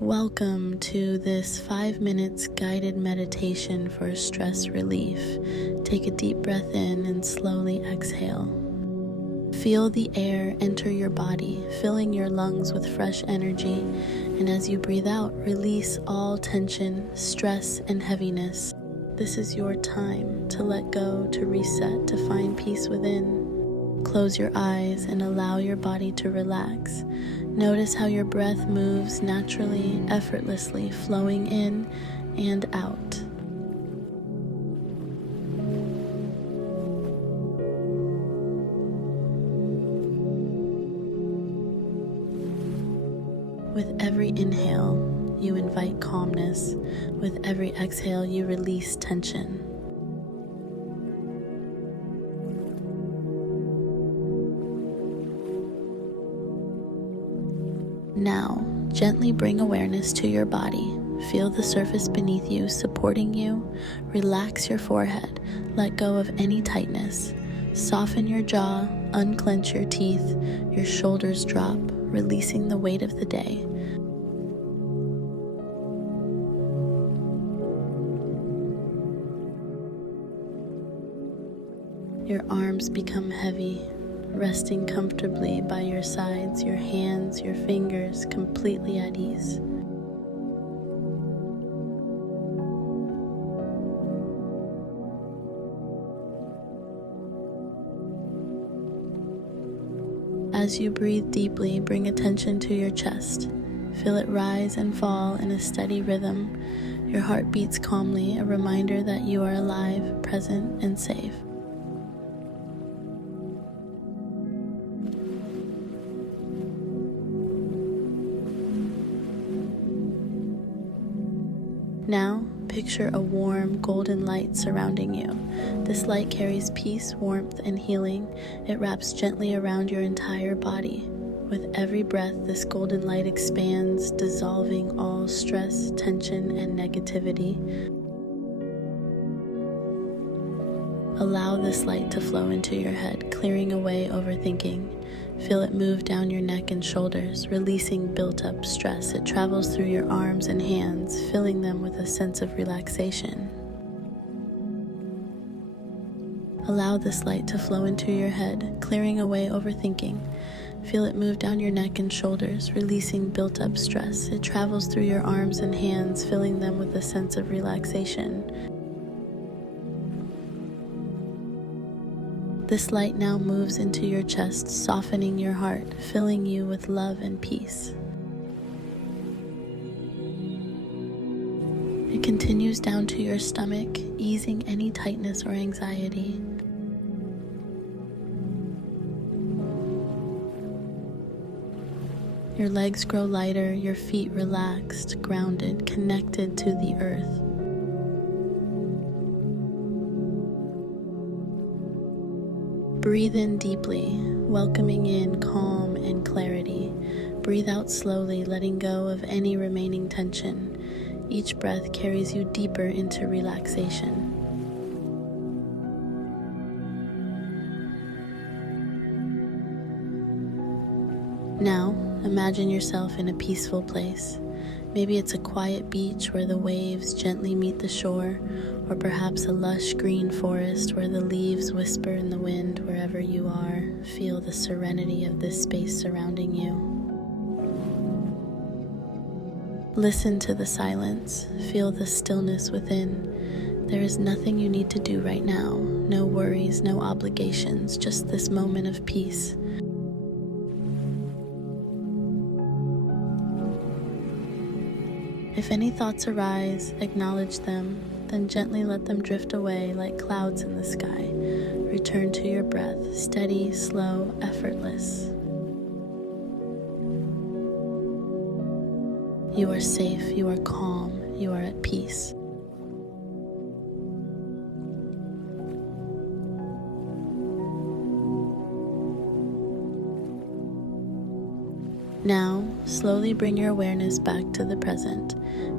Welcome to this 5 minutes guided meditation for stress relief. Take a deep breath in and slowly exhale. Feel the air enter your body, filling your lungs with fresh energy, and as you breathe out, release all tension, stress, and heaviness. This is your time to let go, to reset, to find peace within. Close your eyes and allow your body to relax. Notice how your breath moves naturally, effortlessly, flowing in and out. With every inhale, you invite calmness. With every exhale, you release tension. Now, gently bring awareness to your body. Feel the surface beneath you, supporting you. Relax your forehead. Let go of any tightness. Soften your jaw, unclench your teeth. Your shoulders drop, releasing the weight of the day. Your arms become heavy, resting comfortably by your sides, your hands, your fingers completely at ease. As you breathe deeply, bring attention to your chest. Feel it rise and fall in a steady rhythm. Your heart beats calmly, a reminder that you are alive, present, and safe. Now, picture a warm, golden light surrounding you. This light carries peace, warmth, and healing. It wraps gently around your entire body. With every breath, this golden light expands, dissolving all stress, tension, and negativity. Allow this light to flow into your head, clearing away overthinking. Feel it move down your neck and shoulders, releasing built-up stress. It travels through your arms and hands, filling them with a sense of relaxation. Allow this light to flow into your head, clearing away overthinking. Feel it move down your neck and shoulders, releasing built-up stress. It travels through your arms and hands, filling them with a sense of relaxation. This light now moves into your chest, softening your heart, filling you with love and peace. It continues down to your stomach, easing any tightness or anxiety. Your legs grow lighter, your feet relaxed, grounded, connected to the earth. Breathe in deeply, welcoming in calm and clarity. Breathe out slowly, letting go of any remaining tension. Each breath carries you deeper into relaxation. Now, imagine yourself in a peaceful place. Maybe it's a quiet beach where the waves gently meet the shore, or perhaps a lush green forest where the leaves whisper in the wind. Wherever you are, feel the serenity of this space surrounding you. Listen to the silence, feel the stillness within. There is nothing you need to do right now, no worries, no obligations, just this moment of peace. If any thoughts arise, acknowledge them, then gently let them drift away like clouds in the sky. Return to your breath, steady, slow, effortless. You are safe, you are calm, you are at peace. Now, slowly bring your awareness back to the present.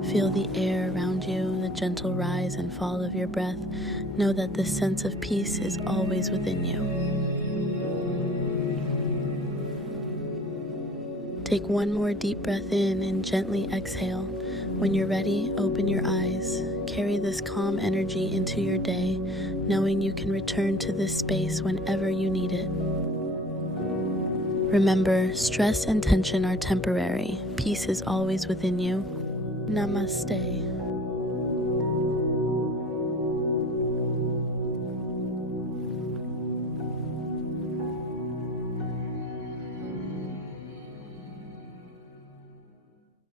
Feel the air around you, the gentle rise and fall of your breath. Know that this sense of peace is always within you. Take one more deep breath in and gently exhale. When you're ready, open your eyes. Carry this calm energy into your day, knowing you can return to this space whenever you need it. Remember, stress and tension are temporary. Peace is always within you. Namaste.